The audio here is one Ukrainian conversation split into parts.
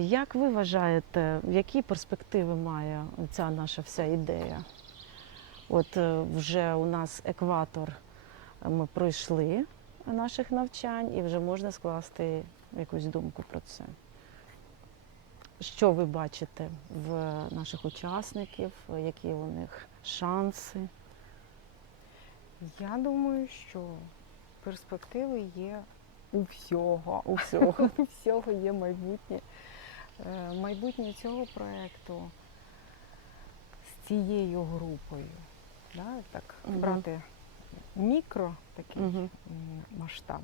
Як ви вважаєте, які перспективи має ця наша вся ідея? От е, вже у нас екватор, е, ми пройшли наших навчань і вже можна скласти якусь думку про це. Що ви бачите в наших учасників, які у них шанси? Я думаю, що перспективи є у всього. У всього, у всього є майбутнє. Е, Майбутнє цього проєкту з цією групою. Да, так, Мгм. брати мікро такий Угу. масштаб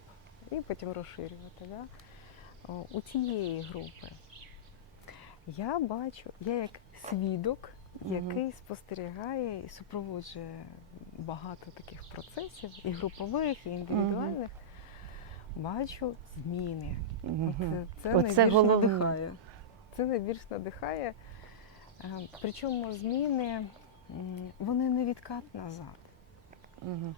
і потім розширювати. Да? У цієї групи я бачу, я як свідок, який спостерігає і супроводжує багато таких процесів, і групових, і індивідуальних, бачу зміни. От, е, Це Оце головне. Це найбільш надихає. Е, Причому зміни вони не відкат назад, Угу.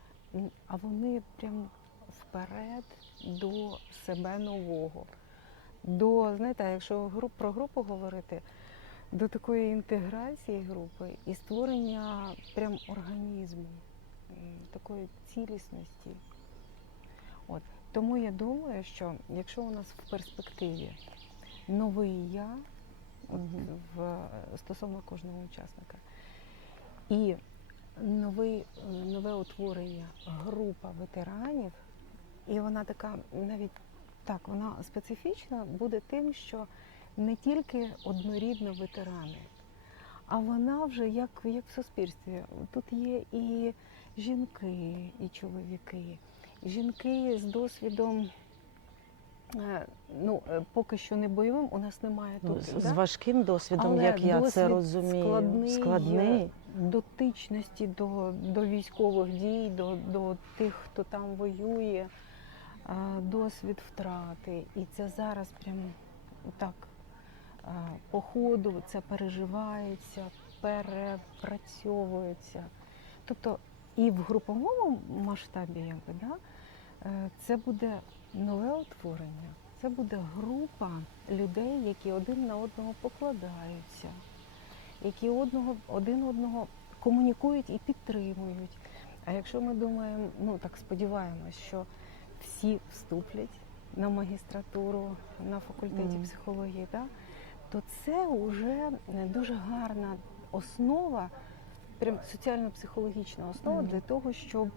а вони прям вперед до себе нового. До, знаєте, якщо про групу говорити, до такої інтеграції групи і створення прям організму, такої цілісності. От. Тому я думаю, що якщо у нас в перспективі новий я от, в, стосовно кожного учасника, і новий, нове утворення група ветеранів, і вона така навіть так, вона специфічна буде тим, що не тільки однорідно ветерани, а вона вже як, як в суспільстві. Тут є і жінки, і чоловіки, жінки з досвідом. Е, Ну, е, поки що не бойовим, у нас немає Ну, тут. з, з важким досвідом, Але як я це розумію, складний, складний. дотичності до, до військових дій, до, до тих, хто там воює, досвід втрати. І це зараз прям так по ходу це переживається, перепрацьовується. Тобто і в груповому масштабі, якби, да, е, це буде нове утворення. Це буде група людей, які один на одного покладаються, які одного, один одного комунікують і підтримують. А якщо ми думаємо, ну так сподіваємось, що всі вступлять на магістратуру на факультеті Мгм. психології, да, то це вже дуже гарна основа, прям соціально-психологічна основа Мгм. для того, щоб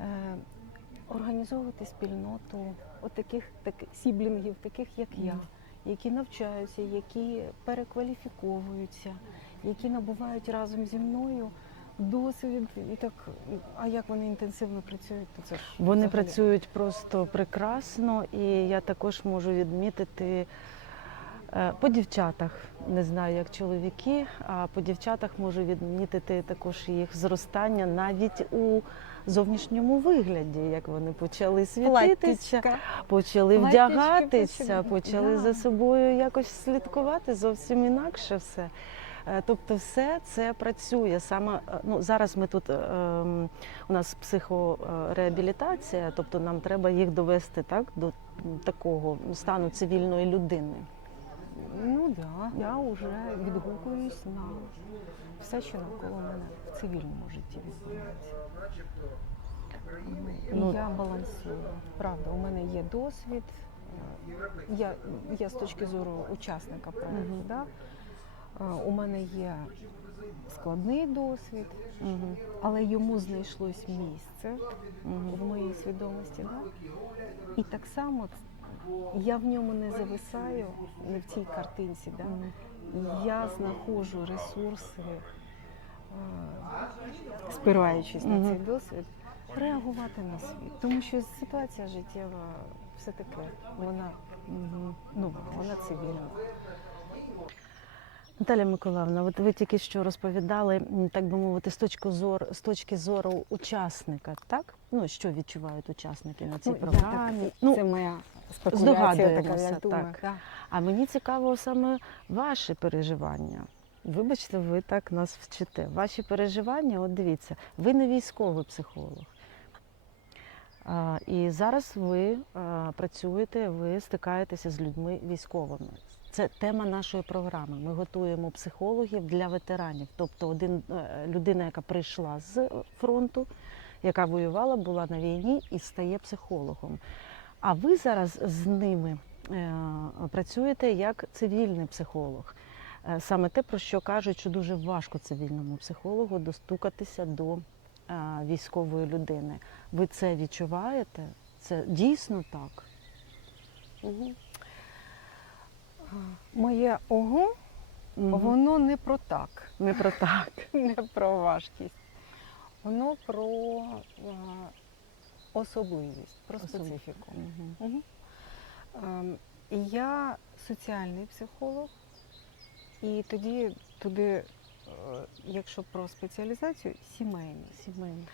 е, організовувати спільноту от таких так, сіблінгів, таких як я, які навчаються, які перекваліфіковуються, які набувають разом зі мною досвід. І так, а як вони інтенсивно працюють, то це ж Вони взагалі. працюють просто прекрасно, і я також можу відмітити е, по дівчатах, не знаю, як чоловіки, а по дівчатах можу відмітити також їх зростання навіть у зовнішньому вигляді, як вони почали світитися, почали вдягатися, почали, почали да. за собою якось слідкувати зовсім інакше все. Е, Тобто, все це працює саме е, ну зараз. Ми тут е, у нас психореабілітація, тобто нам треба їх довести так до такого стану цивільної людини. Ну так, да, я вже відгукуюсь на все, що навколо мене в цивільному житті відбувається. Ну, я балансую. Правда, у мене є досвід. Я, я з точки зору учасника проекту, Мгм. да? у мене є складний досвід, Угу. але йому знайшлось місце в Угу. моїй свідомості. Да? І так само я в ньому не зависаю, не в цій картинці. Да? я знаходжу ресурси, е, спираючись на цей досвід, реагувати на світ. Тому що ситуація життєва все таки вона, ну, вона цивільна. Наталя Миколаївна, от ви тільки що розповідали, так би мовити, з точки зору з точки зору учасника, так? Ну що відчувають учасники на цій Ну, я програмі? так, Ну, це моя спекуляція така, я думаю. так. Да. А мені цікаво саме ваші переживання. Вибачте, ви так нас вчите. Ваші переживання, от дивіться, ви не військовий психолог. А, і зараз ви а, працюєте, ви стикаєтеся з людьми військовими. це тема нашої програми. Ми готуємо психологів для ветеранів. Тобто, один е, людина, яка прийшла з фронту, яка воювала, була на війні і стає психологом. А ви зараз з ними е, працюєте як цивільний психолог. Е, Саме те, про що кажуть, що дуже важко цивільному психологу достукатися до е, військової людини. Ви це відчуваєте? Це дійсно так? Угу. Моє ого, Мгм. воно не про так, Не про так. не про важкість. Воно про особливість, про специфіку. Угу. Ем, я соціальний психолог, і тоді туди, е, якщо про спеціалізацію, сімейний. Сімейний.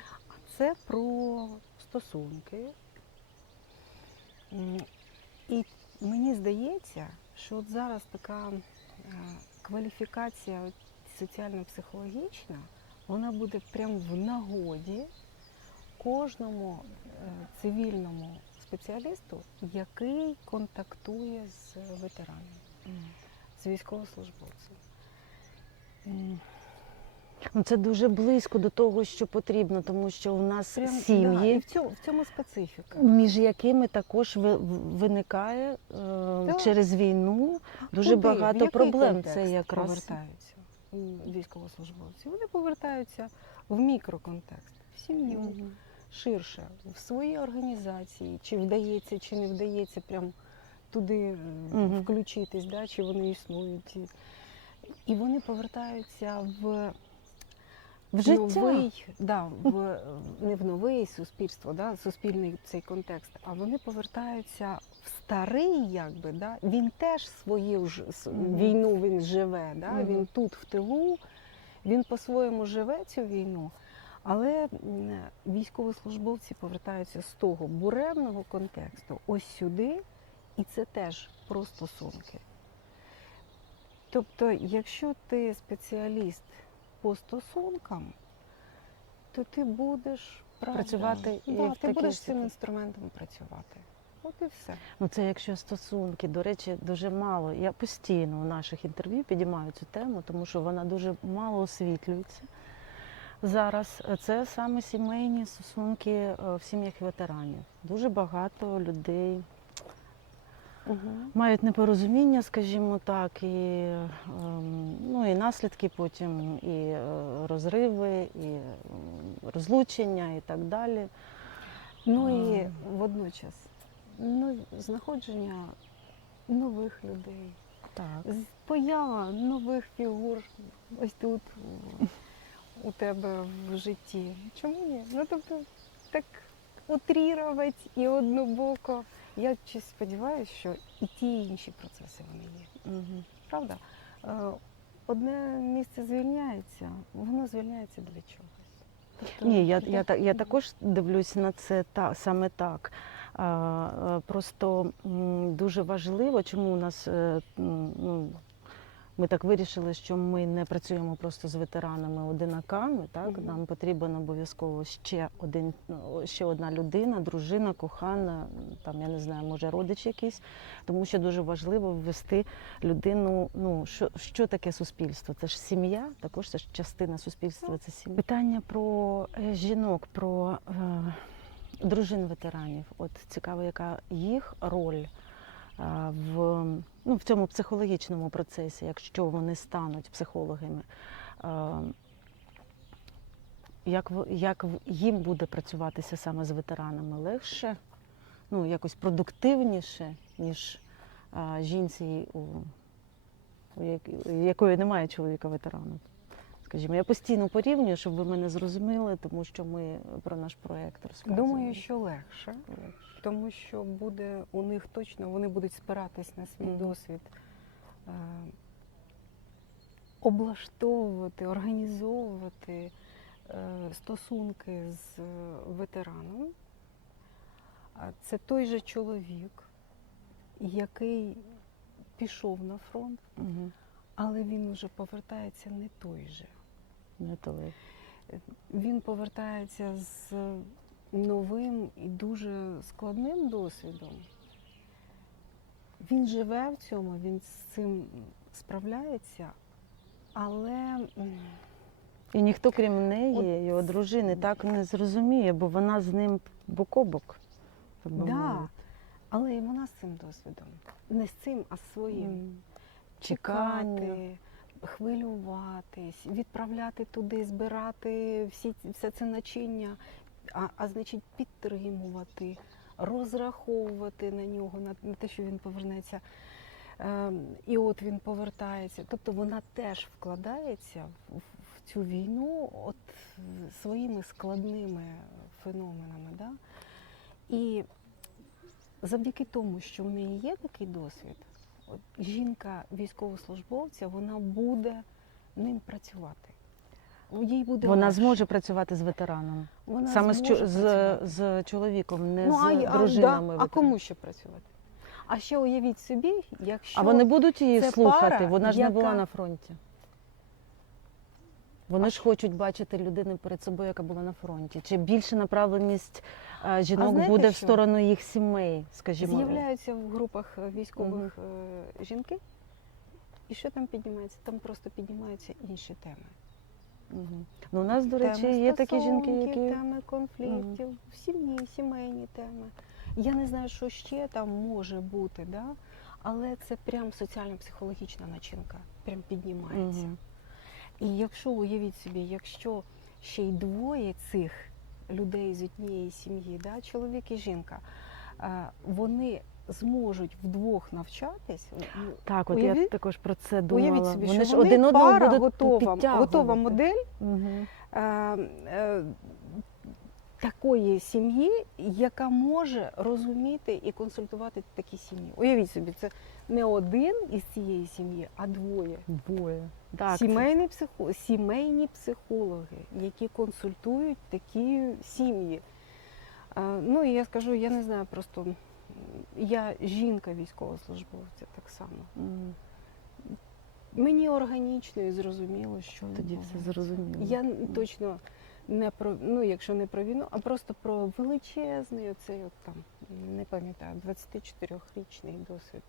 Це про стосунки. І мені здається, що от зараз така е, кваліфікація соціально-психологічна, вона буде прямо в нагоді кожному цивільному спеціалісту, який контактує з ветеранами, з військовослужбовцем. Ну, це дуже близько до того, що потрібно, тому що у нас Прям, да, і сім'ї, в цьому, в цьому специфіка. між якими також ви- виникає е, через війну дуже Куди? Багато проблем. Це якраз повертаються військовослужбовці. Вони повертаються в мікроконтекст, в сім'ю, Мгм. Ширше, в свої організації, чи вдається, чи не вдається прям туди Мгм. включитись, да, чи вони існують. І- вони повертаються в в життя. новий, да, в, не в новий суспільство, да, суспільний цей контекст, а вони повертаються в старий, якби, да, він теж свою ж війну він живе, да, він тут в тилу, він по-своєму живе цю війну. Але військовослужбовці повертаються з того буремного контексту ось сюди, і це теж про стосунки. Тобто, якщо ти спеціаліст по стосункам, то ти будеш правда, Працювати і да, ти будеш цим інструментом працювати. От і все. Ну, це якщо стосунки, до речі, дуже мало. Я постійно у наших інтерв'ю підіймаю цю тему, тому що вона дуже мало освітлюється. Зараз це саме сімейні стосунки е, в сім'ях ветеранів. Дуже багато людей Угу. мають непорозуміння, скажімо так, і, ем, ну, і наслідки потім, і е, розриви, і ем, розлучення, і так далі. Ну і водночас ну, знаходження нових людей, Так. поява нових фігур ось тут у- тебе в житті. Чому ні? Ну тобто так утрірувати і однобоко. Я чи сподіваюся, що і ті і інші процеси вони є. Угу. Правда? Е, Одне місце звільняється, воно звільняється для чогось. Тобто, Ні, я, я, та- я також дивлюсь на це та, саме так. А, е, просто дуже важливо, чому у нас е, ну, ми так вирішили, що ми не працюємо просто з ветеранами одинаками. Так? Мгм. Нам потрібен обов'язково ще один, ну, ще одна людина, дружина, кохана, там я не знаю, може родич якийсь, тому що дуже важливо ввести людину. Ну що, що таке суспільство? Це ж сім'я, також це ж частина суспільства. Це сім'я. Питання про е, жінок, про е, дружин ветеранів. От цікаво, яка їх роль. В, ну, в цьому психологічному процесі, якщо вони стануть психологами, як, як їм буде працюватися саме з ветеранами легше, ну, якось продуктивніше, ніж жінці, у, у якої немає чоловіка ветерана. Скажімо, я постійно порівнюю, щоб ви мене зрозуміли, тому що ми про наш проект розказуємо. Думаю, що легше, тому що буде у них точно, вони будуть спиратись на свій Мгм. досвід, е, облаштовувати, організовувати е, стосунки з ветераном. Це той же чоловік, який пішов на фронт, але він уже повертається не той же. Не. Він повертається з новим і дуже складним досвідом. він живе в цьому, він з цим справляється, але І ніхто, крім неї, От- його дружини, так не зрозуміє, бо вона з ним бок о бок. так да, але і вона з цим досвідом. Не з цим, а з своїм. Чекання. чекати, хвилюватись, відправляти туди, збирати всі, все це начиння, а, а значить підтримувати, розраховувати на нього, на, на те, що він повернеться. Ем, і от він повертається. Тобто вона теж вкладається в, в цю війну от е, своїми складними феноменами. Да? І завдяки тому, що в неї є такий досвід, жінка військовослужбовця, вона буде ним працювати. Їй буде Вона важче. зможе працювати з ветераном. Вона Саме з, з, з чоловіком, не ну, з а, дружинами. а, да, а кому ще працювати? А ще уявіть собі, якщо А вони будуть її слухати, пара, вона ж не була на фронті. Вони ж хочуть бачити людину перед собою, яка була на фронті. Чи більше направленість е, жінок знаєте буде в що? сторону їх сімей, скажімо. з'являються в групах е, військових е, жінки, і що там піднімається? Там просто піднімаються інші теми. Мгм. Ну, у нас, до речі, є такі жінки, стосунків, які теми конфліктів, в сім'ї, сімейні теми. Я не знаю, що ще там може бути, да? але це прям соціально-психологічна начинка, прям піднімається. Мгм. І якщо уявіть собі, якщо ще й двоє цих людей з однієї сім'ї, да, чоловік і жінка, е, вони зможуть вдвох навчатись. ну, Так, от я також про це думала. Уявіть собі, вони що вони один одного пара будуть готова, готова модель Мгм. е, е, такої сім'ї, яка може розуміти і консультувати такі сім'ї. Уявіть собі, це не один із цієї сім'ї, а двоє. Двоє. Так, Сімейні, психо... Сімейні психологи, які консультують такі сім'ї. Е, Ну і я скажу, я не знаю, просто я жінка військовослужбовця так само. Мені органічно і зрозуміло, що Тоді все зрозуміло. Я точно не про ну, якщо не про війну, а просто про величезний оцей от там, не пам'ятаю, 24-річний досвід.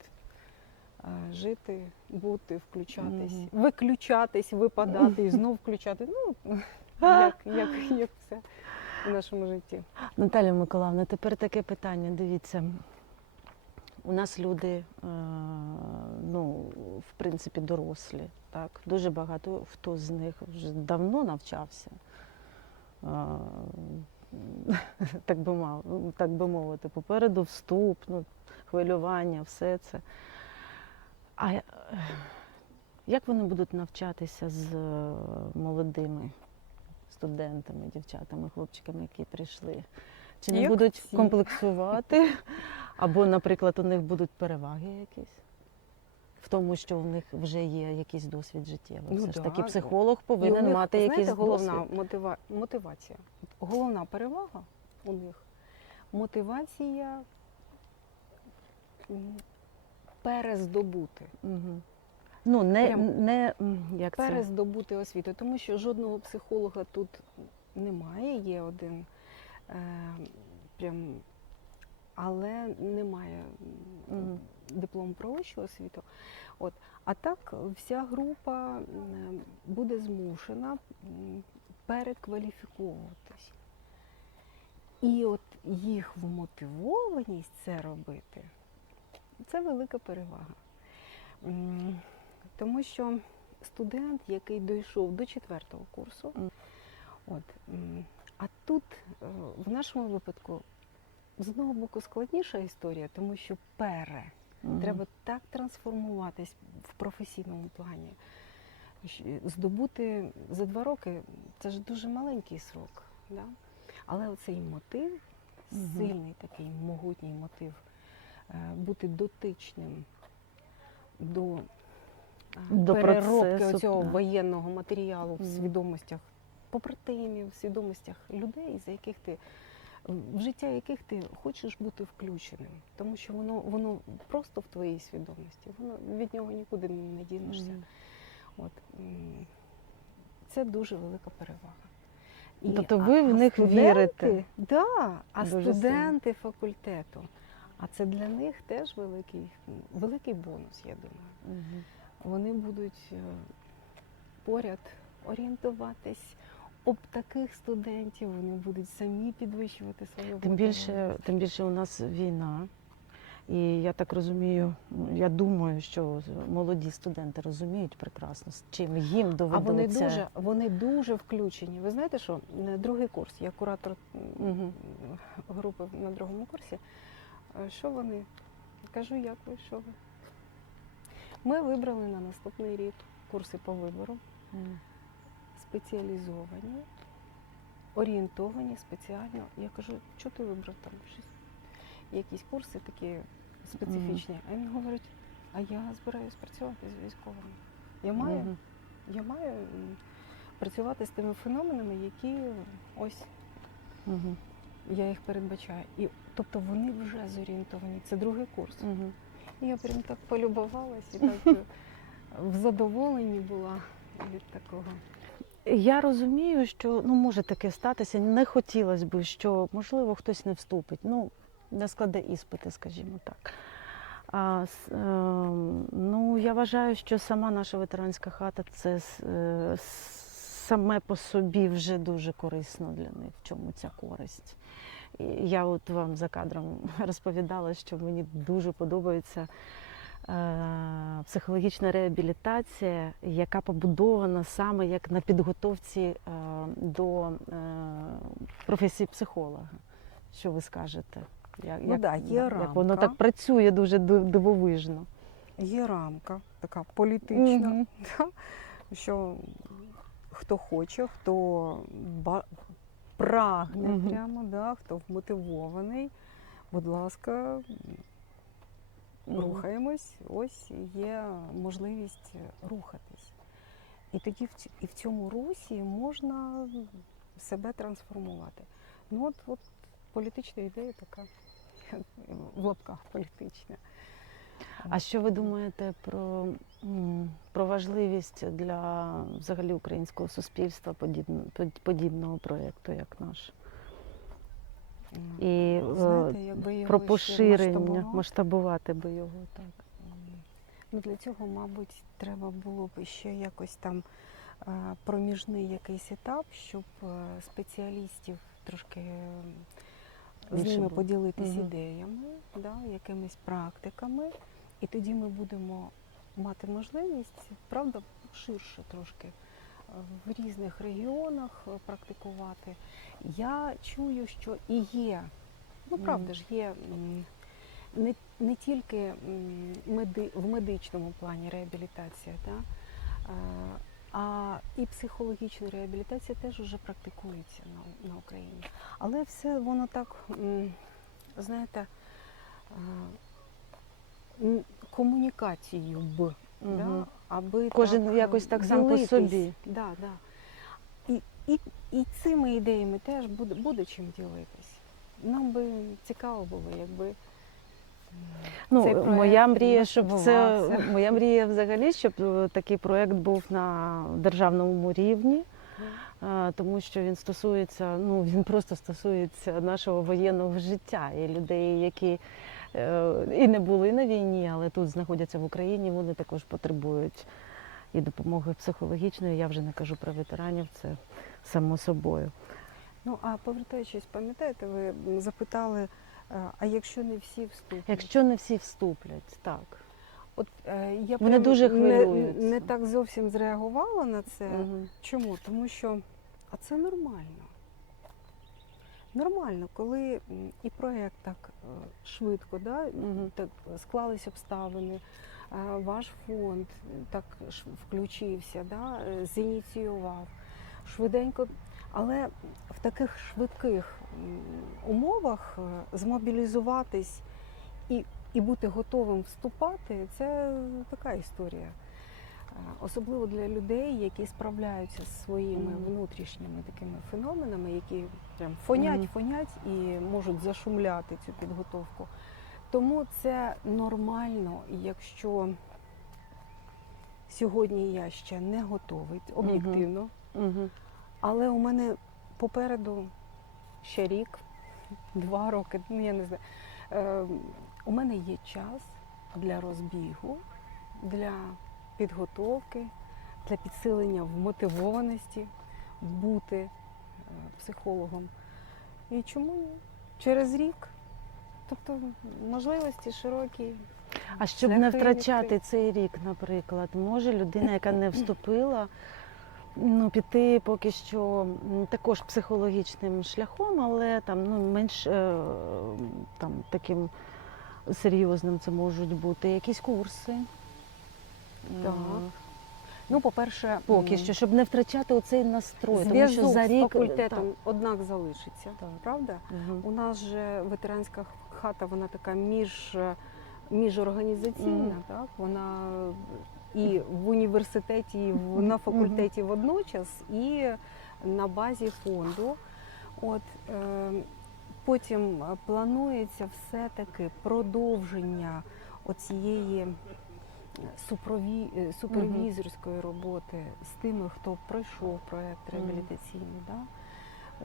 А, Жити, бути, включатись, Мгм. виключатись, випадати і знов включати. Ну як, як, як все в нашому житті. Наталя Миколаївна, тепер таке питання. Дивіться. У нас люди, е, ну, в принципі, дорослі. Так? Дуже багато хто з них вже давно навчався. Е, Так би, мав, так би мовити, попереду вступ, ну, хвилювання, все це. А е, як вони будуть навчатися з е, молодими студентами, дівчатами, хлопчиками, які прийшли? Чи не Як будуть всі. комплексувати? Або, наприклад, у них будуть переваги якісь? В тому, що у них вже є якийсь досвід життєвий. Ну Все ж таки психолог повинен них, мати знаєте, якийсь головна досвід. мотива... мотивація. Головна перевага у них мотивація перездобути. Угу. Ну, не, Прям не як це? перездобути освіту, тому що жодного психолога тут немає, є один е, прям, але немає м, Мгм. диплому про вищу освіту. От. А так вся група буде змушена перекваліфіковуватись. І от їх вмотивованість це робити це велика перевага. Тому що студент, який дійшов до четвертого курсу, от, а тут е, в нашому випадку з одного боку складніша історія, тому що пере Мгм. треба так трансформуватись в професійному плані. Здобути за два роки це ж дуже маленький срок. Да? Але оцей мотив, сильний такий могутній мотив, бути дотичним до, е, До переробки процесу, цього да. воєнного матеріалу в свідомостях побратимів, в свідомостях людей, за яких ти в життя яких ти хочеш бути включеним, тому що воно воно просто в твоїй свідомості, воно від нього нікуди не дінешся. Мгм. От це дуже велика перевага. Тобто ви в них вірите? Да, а Дуже студенти факультету, А це для них теж великий, великий бонус, я думаю. Мгм. Вони будуть е, поряд орієнтуватись. Об таких студентів вони будуть самі підвищувати свою Тим більше, тим більше у нас війна. І я так розумію, я думаю, що молоді студенти розуміють прекрасно, з чим їм А доведеться. вони дуже, вони дуже включені. Ви знаєте, що е, другий курс, я куратор Мгм. групи на другому курсі. Що вони? Кажу, як ви, що ви? Ми вибрали на наступний рік курси по вибору, спеціалізовані, орієнтовані спеціально. Я кажу, що ти вибрав там щось? Якісь курси такі специфічні. А він говорить, а я збираюсь працювати з військовими. Я маю Мгм. Я маю працювати з тими феноменами, які ось Мгм. я їх передбачаю. І тобто вони вже зорієнтовані. Це другий курс. І я прям так полюбувалась і так е, в задоволенні була від такого. Я розумію, що ну може таке статися. Не хотілося б, що можливо хтось не вступить. Ну не складе іспити, скажімо так. А, е, ну я вважаю, що сама наша ветеранська хата це е, саме по собі вже дуже корисно для них. В чому ця користь? Я от вам за кадром розповідала, що мені дуже подобається е, психологічна реабілітація, яка побудована саме як на підготовці е, до е, професії психолога. Що ви скажете? Як, Ну да, є як воно так працює дуже дивовижно. Є рамка така політична, Мгм. да, що хто хоче, хто прагне Мгм. прямо, да, хто вмотивований, будь ласка, Мгм. рухаємось, ось є можливість рухатись. І тоді в і в цьому русі можна себе трансформувати. Ну от, от політична ідея така в лапках політична. А що ви думаєте про, про важливість для взагалі українського суспільства подібно- подібного проєкту, як наш? І Знаєте, е, якби його про поширення, масштабувати, масштабувати би його так. Ну, для цього, мабуть, треба було б ще якось там е, проміжний якийсь етап, щоб е, спеціалістів трошки з ними було. поділитись Мгм. ідеями, да, якимись практиками. І тоді ми будемо мати можливість, правда, ширше трошки е, в різних регіонах е, практикувати. Я чую, що і є, ну правда ж, є не, не тільки меди, в медичному плані реабілітація, да, е, а і психологічна реабілітація теж вже практикується на, на Україні. Але все воно так, знаєте, м, комунікацією б. Да, аби Кожен так, якось так сам по собі. Да, да. І, і, і цими ідеями теж буде, буде чим ділитись. Нам би цікаво було, якби Ну, цей моя мрія, щоб це моя мрія взагалі, щоб е, такий проект був на державному рівні. Е, тому що він стосується, ну він просто стосується нашого воєнного життя і людей, які і не були на війні, але тут знаходяться в Україні. Вони також потребують і допомоги психологічної. Я вже не кажу про ветеранів, це само собою. Ну а повертаючись, пам'ятаєте, ви запитали, е, а якщо не всі вступлять? Якщо не всі вступлять, так. От е, я Вони прям дуже не, хвилюються. не так зовсім зреагувала на це. Мгм. Чому? Тому що а це нормально. Нормально, коли і проєкт так е, швидко, да, так склались обставини, ваш фонд так включився, да, е, зініціював швиденько. Але в таких швидких умовах е, змобілізуватись і, і бути готовим вступати це така історія. Особливо для людей, які справляються з своїми внутрішніми такими феноменами, які прям фонять, фонять і можуть зашумляти цю підготовку. Тому це нормально, якщо сьогодні я ще не готовий, об'єктивно, але у мене попереду ще рік, два роки, ну я не знаю. Е, у мене є час для розбігу, для підготовки, для підсилення вмотивованості бути е, психологом. І чому ні? Через рік. Тобто можливості широкі. А щоб не втрачати цей рік, наприклад, може людина, яка не вступила, ну, піти поки що також психологічним шляхом, але там ну, менш е, там, таким серйозним це можуть бути якісь курси. Так. Ну, по-перше, Поки що, щоб не втрачати оцей настрой, тому що за з рік факультетом однак залишиться, Так. правда? Так. Мгм. У нас же ветеранська хата, вона така між, міжорганізаційна, Мгм. так? Вона і в університеті, і в, на факультеті водночас, і на базі фонду. От, е, потім е, планується все-таки продовження оцієї супрові, е, супервізорської роботи з тими, хто пройшов проект реабілітаційний. Да?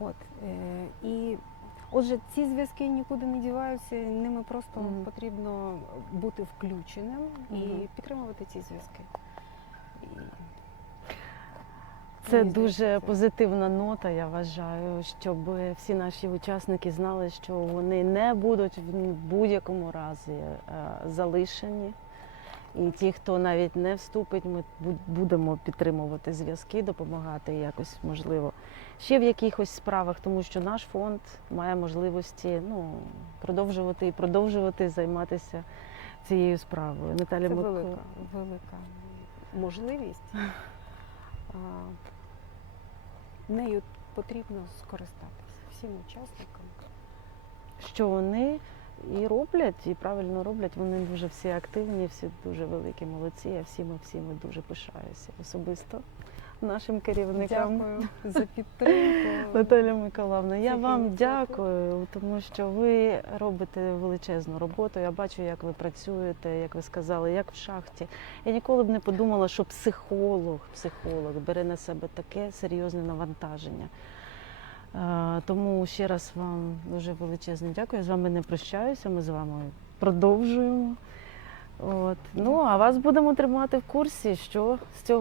От, е, і отже, ці зв'язки нікуди не діваються, ними просто потрібно бути включеним і підтримувати ці зв'язки. Це дуже позитивна нота, я вважаю, щоб всі наші учасники знали, що вони не будуть в будь-якому разі е, залишені. І ті, хто навіть не вступить, ми будемо підтримувати зв'язки, допомагати якось, можливо, ще в якихось справах, тому що наш фонд має можливості ну, продовжувати і продовжувати займатися цією справою. Наталя Це велика, велика можливість. Нею потрібно скористатися всім учасникам. що вони і роблять, і правильно роблять. Вони дуже всі активні, всі дуже великі молодці. Я всіми всіми дуже пишаюся особисто нашим керівникам. Дякую за підтримку. Наталя Миколаївна, я вам дякую, тому що ви робите величезну роботу. Я бачу, як ви працюєте, як ви сказали, як в шахті. Я ніколи б не подумала, що психолог, психолог бере на себе таке серйозне навантаження. Тому ще раз вам дуже величезне дякую. З вами не прощаюся. Ми з вами продовжуємо. От. Ну а вас будемо тримати в курсі, що з цього